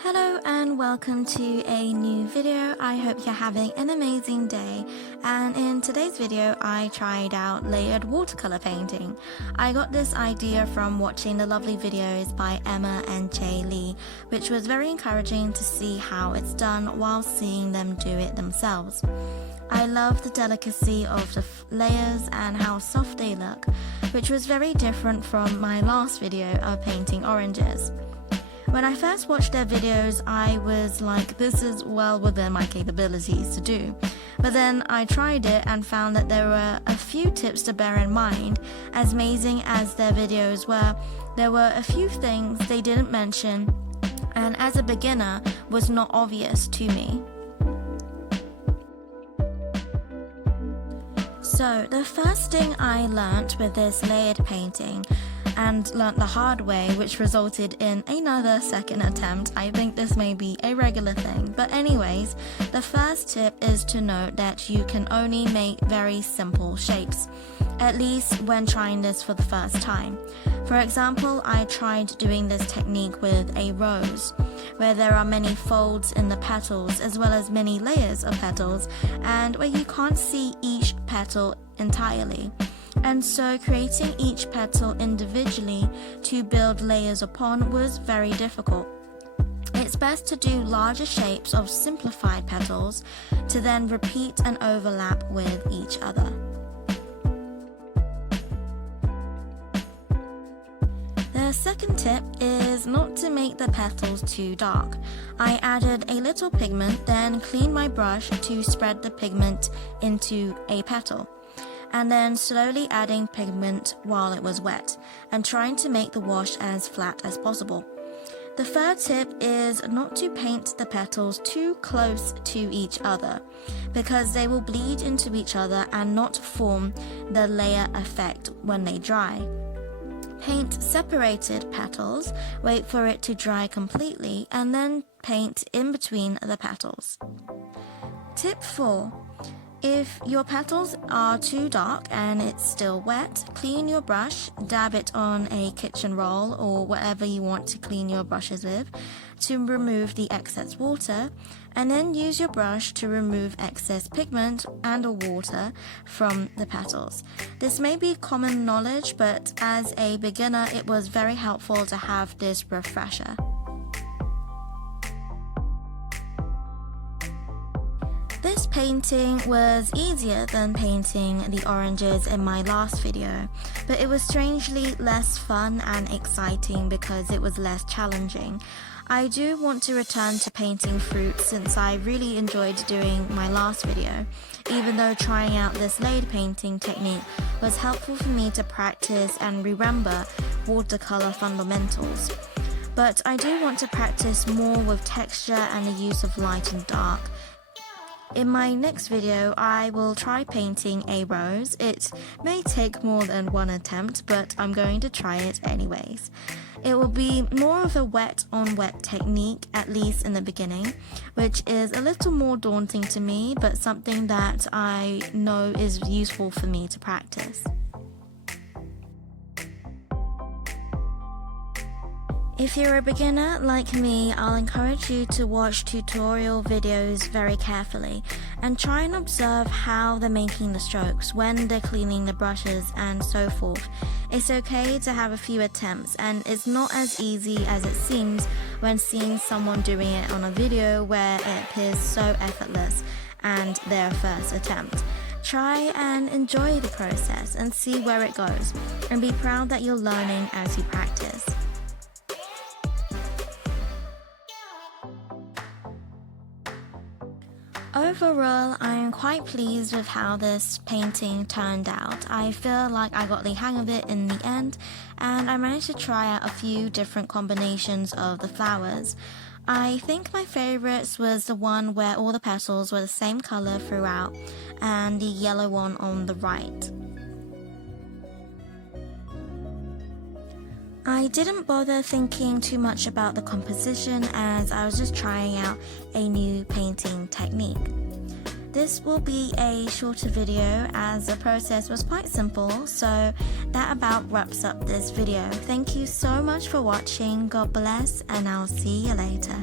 Hello and welcome to a new video. I hope you're having an amazing day, and in today's video I tried out layered watercolor painting. I got this idea from watching the lovely videos by Emma and Jay Lee, which was very encouraging to see how it's done while seeing them do it themselves. I love the delicacy of the layers and how soft they look, which was very different from my last video of painting oranges. When I first watched their videos, I was like, this is well within my capabilities to do. But then I tried it and found that there were a few tips to bear in mind. As amazing as their videos were, there were a few things they didn't mention, and as a beginner was not obvious to me. So the first thing I learnt with this layered painting, and learnt the hard way, which resulted in another second attempt. I think this may be a regular thing, but anyways, the first tip is to note that you can only make very simple shapes, at least when trying this for the first time. For example, I tried doing this technique with a rose, where there are many folds in the petals as well as many layers of petals, and where you can't see each petal entirely. And so creating each petal individually to build layers upon was very difficult. It's best to do larger shapes of simplified petals to then repeat and overlap with each other. The second tip is not to make the petals too dark. I added a little pigment, then cleaned my brush to spread the pigment into a petal, and then slowly adding pigment while it was wet, and trying to make the wash as flat as possible. The third tip is not to paint the petals too close to each other, because they will bleed into each other and not form the layer effect when they dry. Paint separated petals, wait for it to dry completely, and then paint in between the petals. Tip 4. If your petals are too dark and it's still wet, clean your brush, dab it on a kitchen roll or whatever you want to clean your brushes with to remove the excess water, and then use your brush to remove excess pigment and or water from the petals. This may be common knowledge, but as a beginner it was very helpful to have this refresher. This painting was easier than painting the oranges in my last video, but it was strangely less fun and exciting because it was less challenging. I do want to return to painting fruit since I really enjoyed doing my last video, even though trying out this layered painting technique was helpful for me to practice and remember watercolor fundamentals. But I do want to practice more with texture and the use of light and dark. In my next video, I will try painting a rose. It may take more than one attempt, but I'm going to try it anyways. It will be more of a wet on wet technique, at least in the beginning, which is a little more daunting to me, but something that I know is useful for me to practice. If you're a beginner like me, I'll encourage you to watch tutorial videos very carefully and try and observe how they're making the strokes, when they're cleaning the brushes and so forth. It's okay to have a few attempts, and it's not as easy as it seems when seeing someone doing it on a video where it appears so effortless and their first attempt. Try and enjoy the process and see where it goes, and be proud that you're learning as you practice. Overall, I am quite pleased with how this painting turned out. I feel like I got the hang of it in the end, and I managed to try out a few different combinations of the flowers. I think my favorites was the one where all the petals were the same color throughout, and the yellow one on the right. I didn't bother thinking too much about the composition as I was just trying out a new painting technique. This will be a shorter video as the process was quite simple, so that about wraps up this video. Thank you so much for watching, God bless, and I'll see you later.